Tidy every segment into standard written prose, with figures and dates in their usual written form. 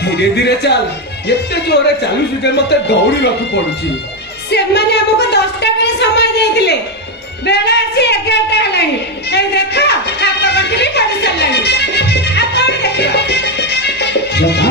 धीरे धीरे चल एते जोरे चालू सुटे मते दौड़ी रखु पड़ुची से माने हमको 10टा बेले समय देइतिले बेला आसी 11टा हलानी ए देखा हाथ बंधली पड़ चलानी आ कोन देखियो जधा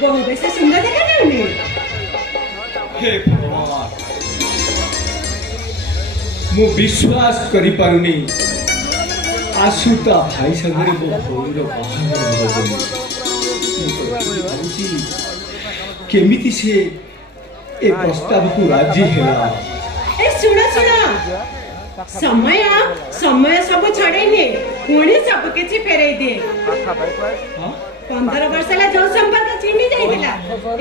बहु वैसे सुंदर देखा नहीं हे भगवान मु विश्वास करि पारुनी आशुता भाई संगरे मो भौरीर बाहागर होबनी केमिति से ए प्रस्ताव को राजी हेला ए सुना सुना समय समय सब छड़ेनी पुणी सब किछि फेरई दे 15 वर्ष ला जो संपर्क चिन्ही जाइतिला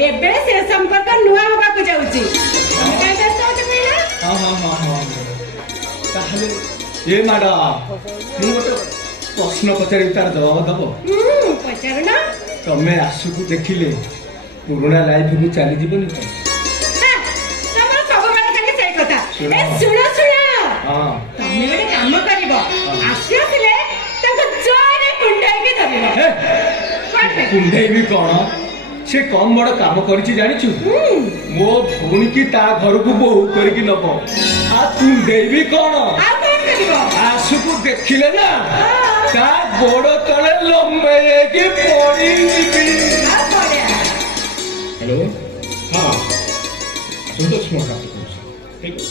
एबे से संपर्क नुआ होबा को जाउची हम काई व्यस्त होत कहला हां ताहले ए माडा मु गोटे प्रश्न पचारि तार जवाब दबो पचार ना तमे आसु को देखिले पुराना लाइफ को चली जीवनी तमर सब बडा खाली सही कथा ए सुना हां तमे गोटे काम करबो आसिले तंग जोरे कुंडाई के धरिबो कुंडे भी कौन से कम बड़ काम करिछि जानिछु मो भौणी की ता घर को बहु करके नब आ कुंडे भी कौन आसु को देखिले ना ता गोड़ तले लंबे की पड़ी हेलो हां संतोष मोटा ठीक है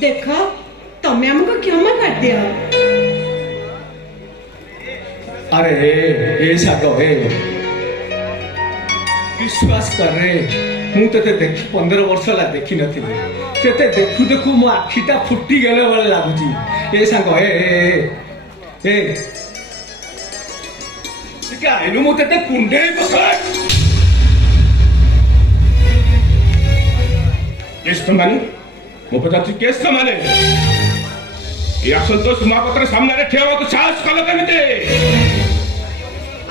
देखो तमे हमको क्यों मत कर दिया अरे ये सागो हे विश्वास कर रे मु तते देखि 15 वर्ष ला देखि नथिले तते देखु देखु मो आखिटा फुटी गेले वाला लागुची ए सागो हे सिका एनु मु तते कुंडे पकड़ केस तो माने मो पचाची केस तो माने या संतोष महापात्र सामने रे ठेवा तो साहस कल केमिते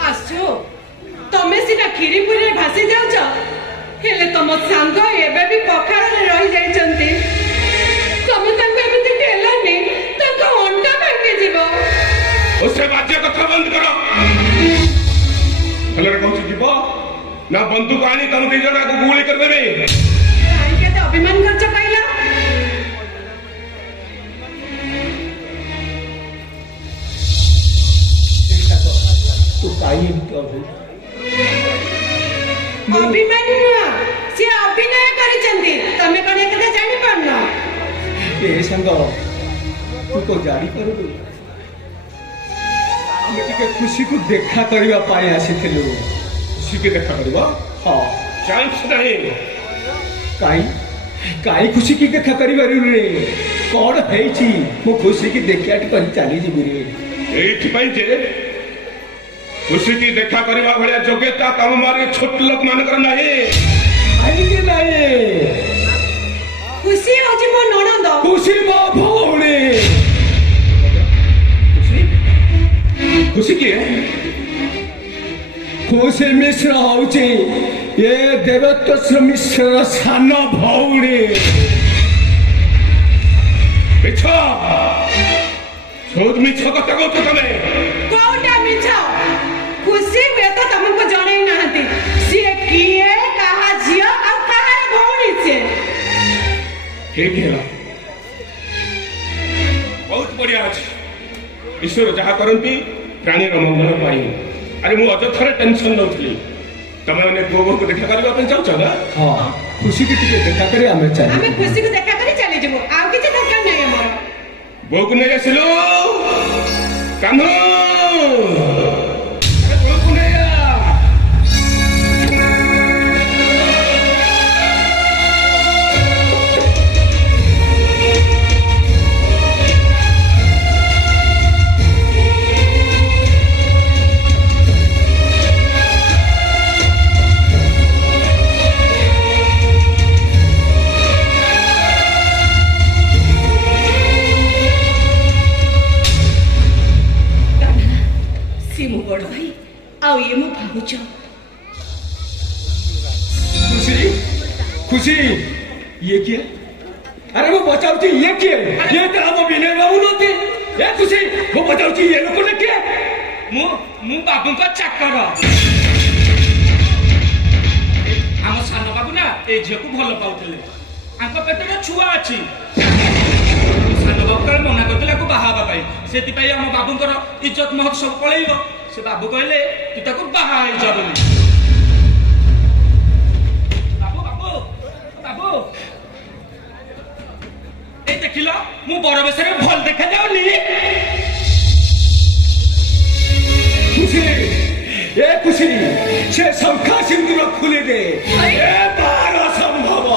आसु तमे सिना खिरीपुरी भासी जाउछ हेले तम सांग एबे भी पखार रे रहि जाई चंती तमे तंग एमिति टेलानी तंग अंडा भांगे जीवो ओसे बाज्य कथा बंद करो हेले रे कहू जीवो ना बंदूक आनी तम दी जणा को गोली कर देबे आई के तो अभिमान करछ कहला तो काई प्रभु अभिमान से अभिनय करिचंती तमे कोन एकदा जानि पारना ए संग तू तो जानी करू हम टिके खुशी को देखा करबा पाए आसीथिलु खुशी के देखा करबा हां चांस नहीं काई खुशी की देखा करिबारु रे कोड हेची मो खुशी की देखा टी कहि चली जिबि रे एठी पई जे खुशी की देखा करबा भलिया योग्यता काम मारे छोट लोक मानकर नाही आई के नाही खुशी होची मो ननंद खुशी मो भौणी खुशी मिश्र होची ये देवतोष मिश्र सान भौणी ମିଛ ବହୁତ ମିଛ କଥା କହୁଛ ତମେ କୋଉଟା ମିଛ ଖୁସି ହୁଏ ତ ତମକୁ ଜଣେଇ ନାହାନ୍ତି ସିଏ କିଏ କାହା ଝିଅ ଆଉ କାହାର ଭଉଣୀ ସିଏ ଠିକ ହେଲା ବହୁତ ବଢିଆ ଅଛି ଈଶ୍ୱର ଯାହା କରନ୍ତି ପ୍ରାଣୀର ମଙ୍ଗଳ ପାଇଁ ଆରେ ମୁଁ ଅଯଥାରେ ଟେନସନ ନଉଥିଲି ତମେ ମାନେ ପୁଅ ବୋହୂକୁ ଦେଖା କରିବା ପାଇଁ ଚାହୁଁଛ ନା हाँ खुशी की टिके देखा करे हमें ଆମେ चाहिए ଖୁସିକୁ ଦେଖା କରି ଚାଲିଯିବୁ ଆଉ କିଛି ଦରକାର ନାହିଁ ଆମର ବୋହୂକୁ ନେଇ ଆସିଲୁ କାହ୍ନୁ ଆରେ ବୋହୂକୁ ନେଇ ଆ। ସିଏ ମୋ ବଡ ଭାଇ ଆଉ ଇଏ ମୋ ଭାଉଜ खुशी खुशी ये क्या अरे वो बचाओ थी ये क्या ये तेरा वो विनय बाबू नते ए खुशी वो बचाओ थी ये लोग ने क्या ମୁଁ ବାବୁଙ୍କ ଚାକର ଆମ ସାନ ବାବୁ ନା ଏ ଝିଅକୁ ଭଲ ପାଉଥିଲେ ଆଙ୍କ ପେଟରେ ଛୁଆ ଅଛି ସାନ ବାବୁ କାଳେ ମନା କରିଥିଲେ ଆକୁ ବାହା ହେବା ପାଇଁ ସେଥିପାଇଁ ଆମ ବାବୁଙ୍କର ଇଜ୍ଜତ ମହତ ସବୁ ପଳେଇବ ସେ ବାବୁ କହିଲେ ତୁ ତାକୁ ବାହା ହେଇଯା ବୋଲି ବାବୁ ବାବୁ ବାବୁ এই ଦେଖିଲ ମୁଁ ବଡ ବେଶରେ ଭଲ ଦେଖାଯାଉନି खुशी ए खुशी से शंखा सिंदूर खुली दे ए बार असंभव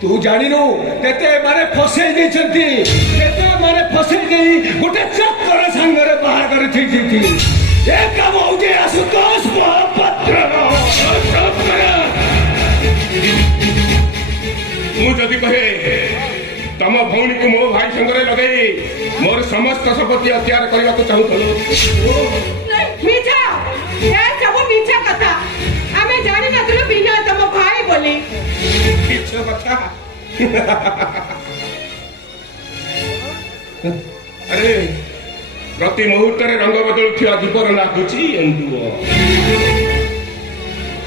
तू जानिनु केते मारे फसे देछंती केते मारे फसे देई गोटे चक्कर संगरे बाहर करे थी ए काम होजे आशुतोष महापात्र ମୁଁ ଯଦି କହେ ତମ ଭଉଣୀକୁ ମୋ ଭାଇ ସାଙ୍ଗରେ ଲଗେଇ ମୋର ସମସ୍ତ ସମ୍ପତ୍ତି ଅକ୍ତିଆର କରିବାକୁ ଚାହୁଁଥିଲୁ ମିଛ ଏ ସବୁ ମିଛ କଥା ଆମେ ଜାଣିନଥିଲୁ ବିନୟ ତମ ଭାଇ ବୋଲି ମିଛ କଥା ଆରେ ପ୍ରତି ମୁହୂର୍ତ୍ତରେ ରଙ୍ଗ ବଦଳୁଥିବା ଦୀପର ଲାଗୁଛି ଏଣ୍ଡୁଅ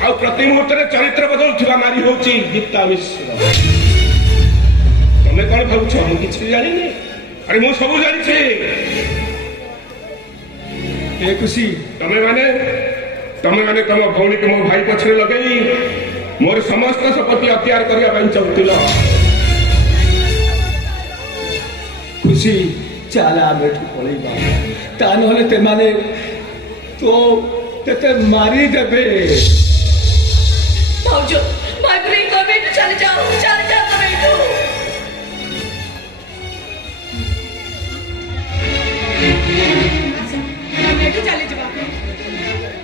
ଆଉ ପ୍ରତି ମୁହୂର୍ତ୍ତରେ ଚରିତ୍ର ବଦଳୁଥିବା ନାରୀ ହେଉଛି ଗୀତା ମିଶ୍ର ତମେ କଣ ଭାବୁଛ ମୁଁ କିଛି ଜାଣିନି ଆରେ ମୁଁ ସବୁ ଜାଣିଛି ए खुशी ତମେ ମାନେ ତମ ଭଉଣୀକୁ ମୋ ଭାଇ ପଛରେ ଲଗେଇ ମୋର ସମସ୍ତ ସମ୍ପତ୍ତି ଅକ୍ତିଆର କରିବା ପାଇଁ ଚାହୁଁଥିଲ खुशी चाला बेठू पळेबा ता नहले ते माने तो तेते मारी देबे भाउजो भागरी को बेटू चले जाओ तो बेटू बेटू चले जाओ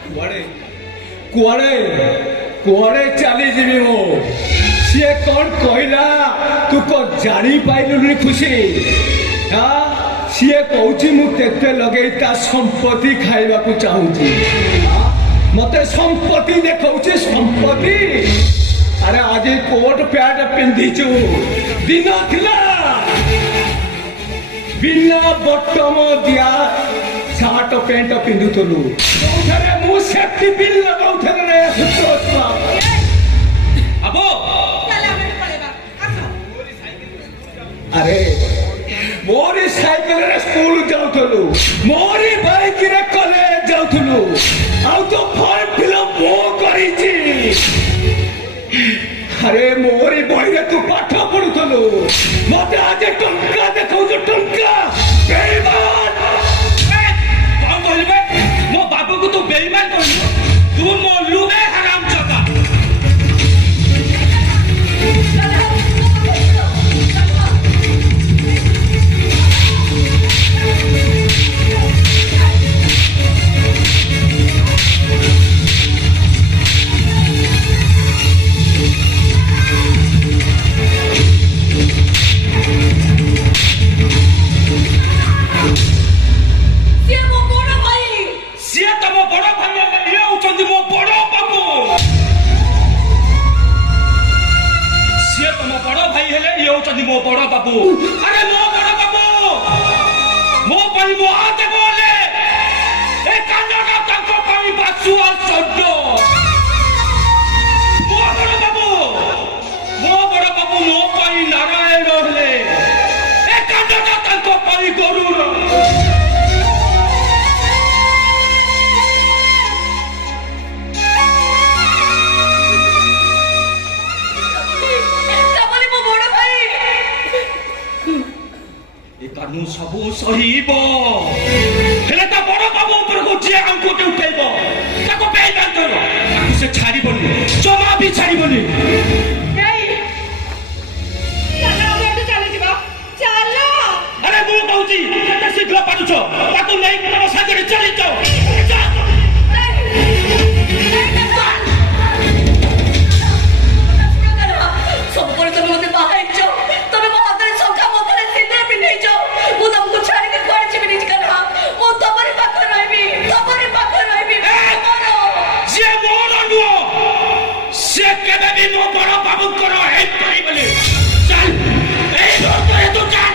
कुआड़े कुआड़े कुआड़े चली जीवी मो ସିଏ କଣ କହିଲା ତୁ କଣ ଜାଣି ପାଇଲୁନି ଖୁସି ହଁ ସିଏ କହୁଛି ମୁଁ ତେତେ ଲଗେଇ ତା ସମ୍ପତ୍ତି ଖାଇବାକୁ ଚାହୁଁଛି ମତେ ସମ୍ପତ୍ତି ଦେଖାଉଛି ସମ୍ପତ୍ତି ଆରେ ଆଜି କୋଟ ପ୍ୟାଣ୍ଟ ପିନ୍ଧିଛୁ ଦିନ ଥିଲା ବିନା ବଟମ ଦିଆ ସାର୍ଟ ପ୍ୟାଣ୍ଟ ପିନ୍ଧୁଥିଲୁ ଯୋଉଠାରେ ମୁଁ ସେଫ୍ଟି ପିନ୍ ଲଗାଉଥିଲି ରେ ସୁତୋଷ ବାବୁ चला बेटू पड़ेगा आसो अरे मोरी साइकिल रे स्कूल जाउथलु मोरी बाइक रे कॉलेज जाउथलु आउ तो फॉर्म फिलअप मो करिछि अरे मोरी बही रे तू पाठ पढुथलु मते आज टंका देखौ जो टंका बेईमान କଣ କହିଲୁ ମୋ ବାବୁକୁ ତୁ ବେଇମାନ କହିଲୁ ତୁ ମୋ ଲୁହେ ହରାମ ଚକା ଗରୁର କାନୁ ସବୁ ସହିବ ହେଲେ ତା ବଡ ବାବୁ ଉପରକୁ ଯିଏ ଆଙ୍ଗୁଠି ଉଠେଇବ ତାକୁ ପେଇବାନ୍ କରିବ ତାକୁ ସେ ଛାଡ଼ିବନି ଜମା ବି ଛାଡ଼ିବନି ଆରେ ମୁଁ କହୁଛି କେତେ ଶୀଘ୍ର ପାରୁଛ ତାକୁ ନେଇ ତମ ସାଙ୍ଗରେ ଚାଲିଯାଅ ସବୁବେଳେ ତମେ ମତେ ବାହା ହେଇଛ ତମେ ମୋ ହାତରେ ଶଙ୍ଖା ମତରେ ସିନ୍ଦୁର ପିନ୍ଧେଇଛ ମୁଁ ତମକୁ ଛାଡ଼ିକି କୁଆଡ଼େ ଯିବିନି କାନ୍ହା ମୁଁ ତମରି ପାଖରେ ରହିବି ଯିଏ ମୋର ନୁହଁ ସେ କେବେ ବି ମୋ ବଡ ବାବୁଙ୍କର ହେଲ୍ପ କରିବନି ଚାଲ ଏଇ ମୁହୂର୍ତ୍ତରେ ତୁ ଚାଲ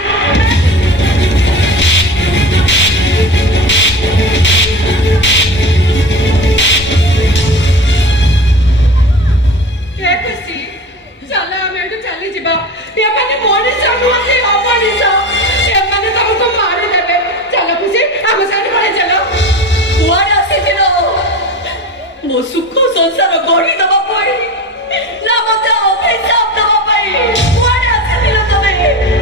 ଖୁସି ଚାଲ ଆମେ ଏଠୁ ଚାଲିଯିବା ଏମାନେ ମଣିଷ ନୁହନ୍ତି ଅମଣିଷ ଏମାନେ ତମକୁ ମାରିଦେବେ ଚାଲ ଖୁସି ଆମ ସାଙ୍ଗରେ ପଳେଇ ଚାଲ କୁଆଡ଼େ ଆସିଥିଲ ମୋ ସୁଖ ସଂସାର ଗଢ଼ି ଦେବା ପାଇଁ ନା ମତେ ଅଭିଶାପ ଦେବା ପାଇଁ କୁଆଡ଼େ ଆସିଥିଲ ତମେ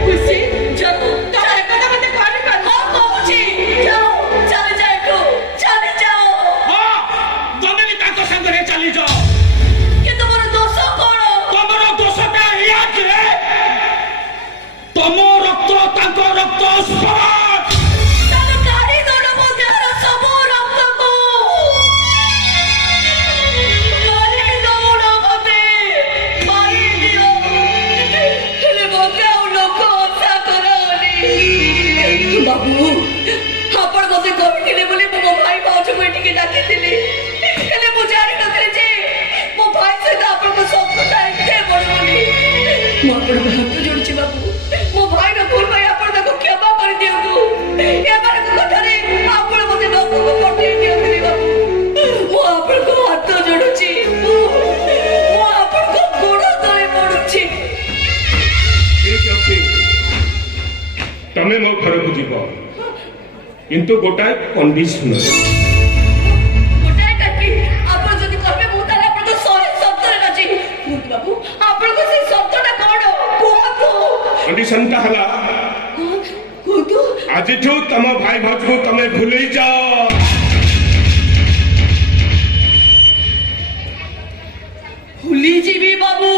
ଖୁସି ଯାଅ ତମେ ଏକଥା ମତେ କହିପାରୁନ କହୁଛି ଯାଅ ଚାଲିଯାଅ ଏଠୁ ଚାଲିଯାଅ ହଁ ତମେ ବି ତାଙ୍କ ସାଙ୍ଗରେ ଚାଲିଯାଅ କିନ୍ତୁ ମୋର ଦୋଷ କଣ ତମର ଦୋଷଟା ଏଇଆ ଯେ ତମ ରକ୍ତ ତାଙ୍କ ରକ୍ତ ସମାନ ତମେ କାଢି ଦଉନ ମୋ ଦେହର ସବୁ ରକ୍ତକୁ ମାରି ଦଉନ ମତେ ମାରିଦିଅ ହେଲେ ମତେ ଆଉ ଲୋକ ହତ୍ୟା କରନି ବାବୁ ଆପଣ ମତେ କହିଥିଲେ ବୋଲି ମୁଁ ମୋ ଭାଇ ଭାଉଜକୁ ଏଠିକି ଡାକିଥିଲି ହେଲେ ମୁଁ ଜାଣିନଥିଲି ଯେ ମୋ ଭାଇ ସହିତ ଆପଣଙ୍କ ସମ୍ପର୍କ ଏତେ ବଡ଼ ବୋଲି ମୁଁ ଆପଣଙ୍କ ହାତ ଯୋଡୁଛି ବାବୁ ମୋ ଭାଇର ଭୁଲ ପାଇଁ ଆପଣ ତାକୁ କ୍ଷମା କରିଦିଅନ୍ତୁ ଏମାନଙ୍କ କଥାରେ ଆପଣ ମତେ ଡକୁକୁ ପଠେଇ ଦିଅନ୍ତୁନି ବାବୁ ମୁଁ ଆପଣଙ୍କ ହାତ ଯୋଡୁଛି ମୁଁ ଆପଣଙ୍କ ଗୋଡ଼ ତଳେ ପଡୁଛି ଠିକ ଅଛି ତମେ ମୋ ଘରକୁ ଯିବ କିନ୍ତୁ ଗୋଟାଏ କଣ୍ଡିସନ ଗୋଟାଏ କାଟି ଆପଣ ଯଦି କହିବେ ମୁଁ ତାହେଲେ ଆପଣଙ୍କ 100 ରାଜି କୁହନ୍ତୁ ବାବୁ ଆପଣଙ୍କ ସେଇ ଶବ୍ଦଟା କଣ କୁହନ୍ତୁ କଣ୍ଡିସନଟା ହେଲା କୁହନ୍ତୁ ଆଜିଠୁ ତମ ଭାଇ ଭାଉଜକୁ ତମେ ଭୁଲେଇ ଯାଅ ଭୁଲିଯିବି ବାବୁ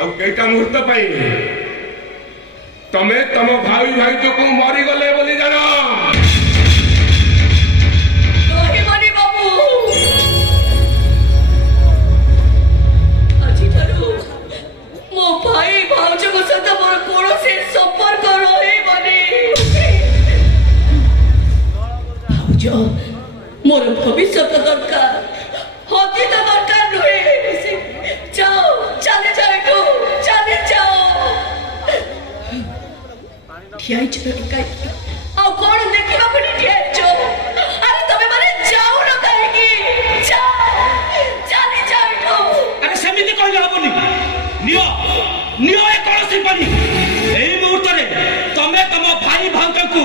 ଆଉ କେଇଟା ମୁହୂର୍ତ୍ତ ପାଇଁ ତମେ ତମ ଭାଇ ଭାଉଜକୁ ମରିଗଲେ ବୋଲି ଜାଣ ରହିବନି ବାବୁ ଆଜିଠାରୁ ମୋ ଭାଇ ଭାଉଜଙ୍କ ସହିତ ମୋର କୌଣସି ସମ୍ପର୍କ ରହିବନି ଭାଉଜ ମୋର ଭବିଷ୍ୟତ ଦରକାର ଅତୀତ ଦରକାର ନୁହେଁ ଯାଅ ଚାଲିଯାଅ ଏଠୁ ଚାଲିଯାଅ ଠିଆ ହେଇଛ କାହିଁକି ଆଉ କଣ ଦେଖିବାକୁ ଠିଆ ହେଇଛ ଆରେ ତମେ ମାନେ ଯାଉନ କାହିଁକି ଯାଅ ଚାଲିଯାଅ ଏଠୁ ଆରେ ସେମିତି କହିଲେ ହବନି ନିଅ ନିଅ ଏ କଳସି ପାଣି ଏଇ ମୁହୂର୍ତ୍ତରେ ତମେ ତମ ଭାଇ ଭାଉଜଙ୍କୁ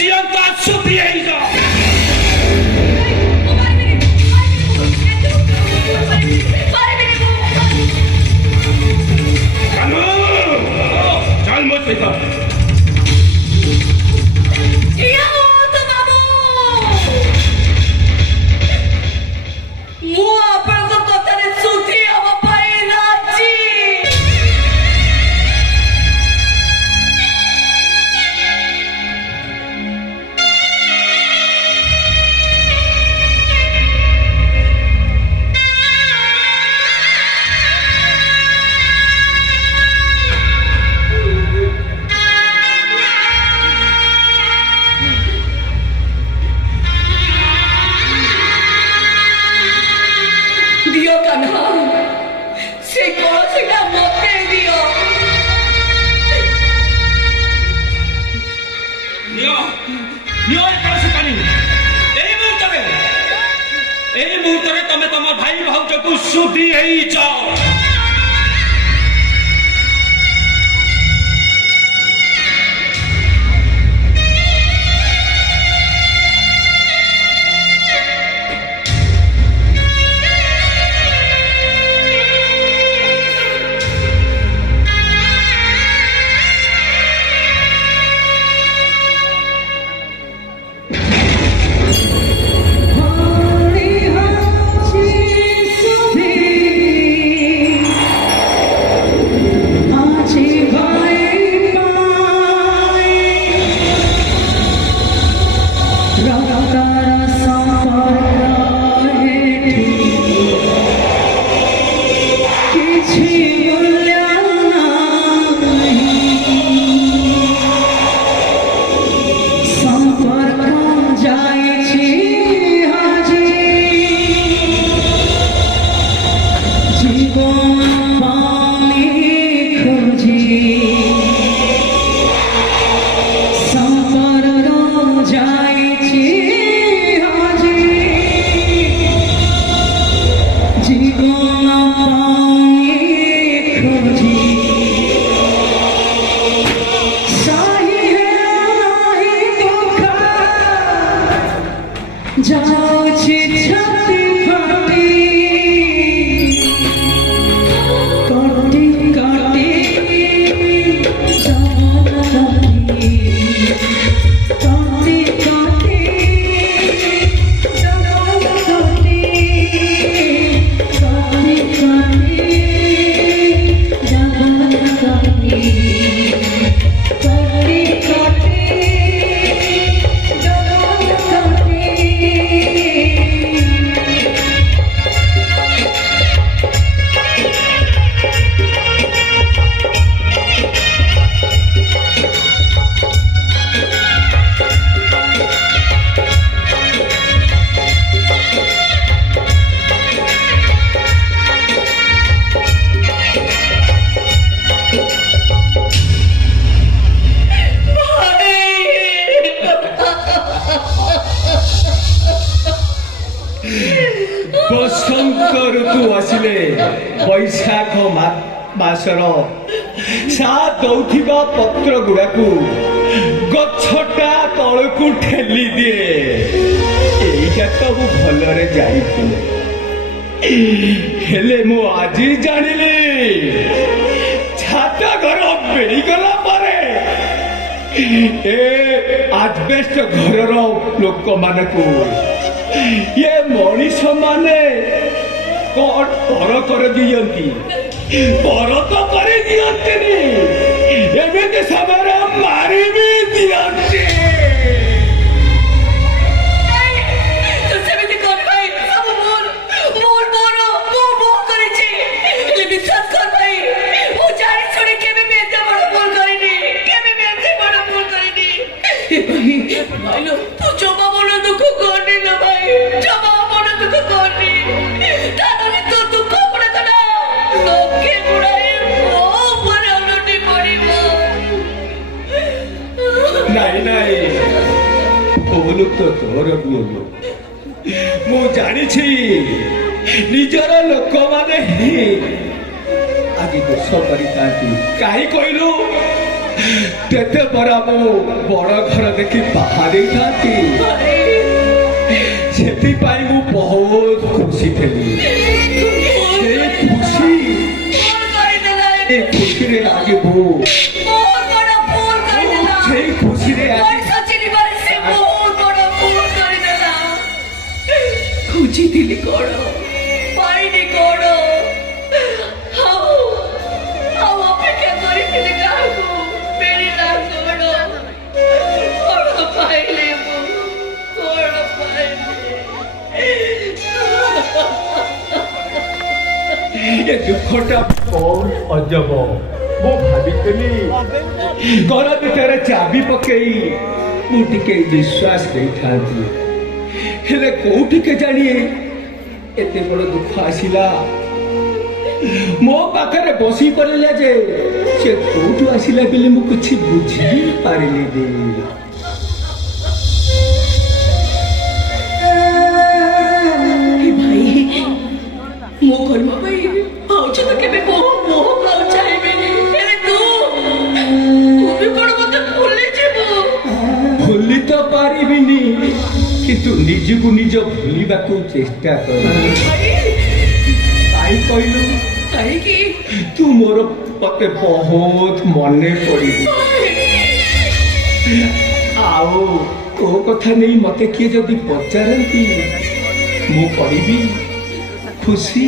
ଜିଅନ୍ତା ଶୁଦ୍ଧି ହେଇଯାଅ ମୁଁ ପାରିବିନି କାନୁ ଚାଲ ମୋ ସହିତ ମୁଁ ଆପଣଙ୍କ କଥାରେ ଶୁଦ୍ଧି ହବା ପାଇଁ ରାଜି ଦିଅ କାହ୍ନା ସେ କଳସିଟା ମତେ ଦିଅ ନିଅ ନିଅ ଏ କଳସି ପାଣି ଏଇ ମୁହୂର୍ତ୍ତରେ ତମେ ତମ ଭାଇ ଭାଉଜକୁ ଶୁଦ୍ଧି ହେଇଯାଅ ଆସିଲେ ବୈଶାଖ ମାସର ସା ଦଉଥିବା ପତ୍ର ଗୁଡାକୁ ଗଛଟା ତଳକୁ ଠେଲି ଦିଏ। ଏଇଟା ତ ମୁଁ ଭଲରେ ଜାଣିଥିଲି, ହେଲେ ମୁଁ ଆଜି ଜାଣିଲି ଛାତ ଘର ମିଳିଗଲା ପରେ ଏ ଆଜବେଷ୍ଟ ଘରର ଲୋକମାନଙ୍କୁ ଏ ମଣିଷ ମାନେ କଣ ପର କରିଦିଅନ୍ତି, ପର ତ କରିଦିଅନ୍ତିନି, ଏମିତି ସମୟରେ ମାରି ବି ଦିଅନ୍ତି। ତୁ ସେମିତି କର ଭାଇ, ସବୁ ମୁଁ କରିଛି, ହେଲେ ବିଶ୍ୱାସ କର ଭାଇ, ମୁଁ ଜାଣି ଶୁଣି କେବେ ବି ଏତେ ବଡ଼ ଭୁଲ କରିନି, କେବେ ବି ଏତେ ବଡ଼ ଭୁଲ କରିନି। ଭାଇଲୋ ତୁ ଜମା ମନ ଦୁଃଖ କରନି ନା ଭାଇ, ଜମା ମନ ଦୁଃଖ କରନି, ତାହେଲେ ତୋ ଦୁଃଖ ଗୁଡ଼ାକ ନା ଲୋକେ ଗୁଡ଼ାଏ ମୋ ଉପରେ ଓଲଟି ପଡ଼ିବ। ନାଇଁ ନାଇଁ, ଭୁଲ ତ ତୋର ଭୁଲ। ମୁଁ ଜାଣିଛି ନିଜର ଲୋକମାନେ ହିଁ ଆଜି ଦୋଷ କରିଥାନ୍ତି। କାହିଁ କହିଲୁ, ତେତେ ପରା ମୁଁ ବଡ ଘର ଦେଖି ବାହା ଦେଇଥାନ୍ତି, ସେଥିପାଇଁ ମୁଁ ବହୁତ ଖୁସି ଥିଲି। ସେ ଖୁସିରେ ଆଜି ମୁଁ ସେଇ ଖୁସିରେ খুঁজিଥିଲି কড় পাইনি কড় ଆଉ ଅପେକ୍ଷା କରିଥିଲି କାହାକୁ ମିଳିଲା କଣ ପାଇଲି ମୁଁ କଣ ପାଇଲି। ଏ ଦୁଃଖଟା କଣ ଅଜବ। ମୁଁ ଭାବିଥିଲି ଘର ଭିତରେ ଚାବି ପକେଇ ମୁଁ ଟିକେ ବିଶ୍ୱାସ ଦେଇଥାନ୍ତି, ହେଲେ କୋଉଠି କେଜାଣି ଏତେ ବଡ ଦୁଃଖ ଆସିଲା। ମୋ ପାଖରେ ବସି ପଡ଼ିଲା ଯେ ସେ କୋଉଠୁ ଆସିଲା ବୋଲି ମୁଁ କିଛି ବୁଝି ପାରିଲିନି। ଭାଇ ମୋ କର୍ମ ପାଇଁ ଭାଉଜ ତ କେବେ ମୋହ ଆଉ ଚାହିଁବେନି, ହେଲେ ତୁ ବି କଣ ମତେ ଭୁଲି ଯିବୁ? ଭୁଲି ତ ପାରିବିନି, କିନ୍ତୁ ନିଜକୁ ନିଜ ଭୁଲିବାକୁ ଚେଷ୍ଟା କର। କାହିଁ କହିଲୁ, କାହିଁକି? ତୁ ମୋର ମତେ ବହୁତ ମନେ ପଡ଼ିବୁ। ଆଉ ତୋ କଥା ନେଇ ମତେ କିଏ ଯଦି ପଚାରନ୍ତି, ମୁଁ କହିବି ଖୁସି।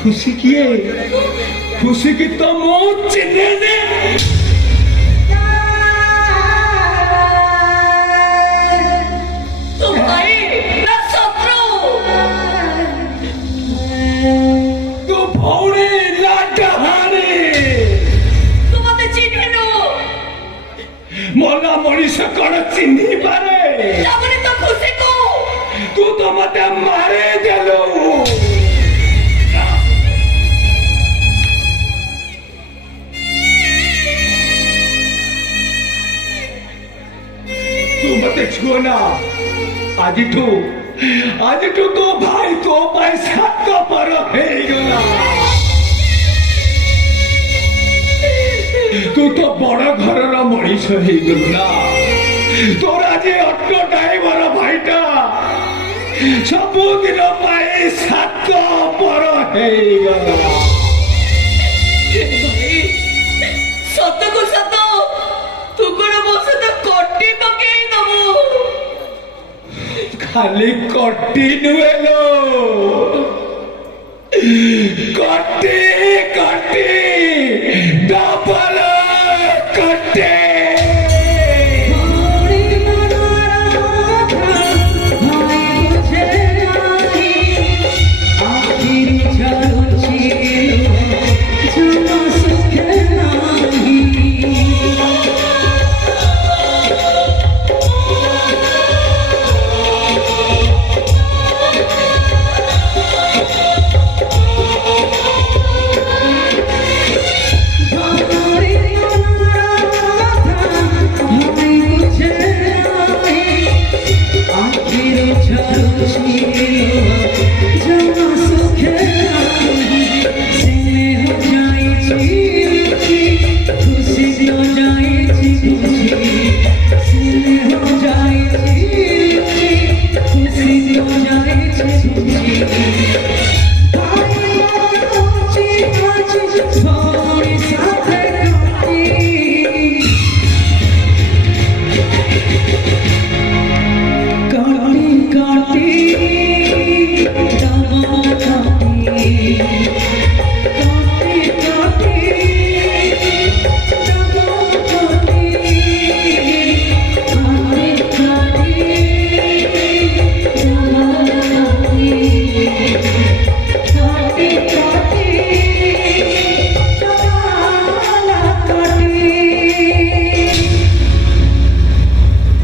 ଖୁସି କିଏ? ଖୁସି କି ତ ମୁଁ ଚିହ୍ନିନି। ତୁ ଭାଇ ନା ଶତ୍ରୁ? ତୁ ଭଉଣୀ ନା ଡାହାଣୀ? ତୁ ମତେ ଚିହ୍ନିନୁ? ମଲା ମଣିଷ କଣ ଚିହ୍ନି ପାରେ? ତାପରେ ତ ଖୁସିକୁ ତୁ ତ ମତେ ମାରି ଦେଲୁ। ତୁ ମତେ ଛୁଅ ନା। ଆଜିଠୁ ତୋ ଭାଇ ତୋ ପାଇଁ ସାତ ପର ହେଇଗଲା। ତୁ ତ ବଡ ଘରର ମଣିଷ ହେଇଗଲୁ ନା। ତୋର ଆଜି ଅଟୋ ଡ୍ରାଇଭର ଭାଇଟା ସବୁଦିନ ପାଇଁ ସାତ ପର ହେଇଗଲା। ଭାଇ ସତକୁ ସତ ତୁ କଣ ମୋ ସହିତ କଟି ପକେଇ ଦବୁ? ଖାଲି କଟି ନୁହେଁ ଲୋ, କଟି କଟି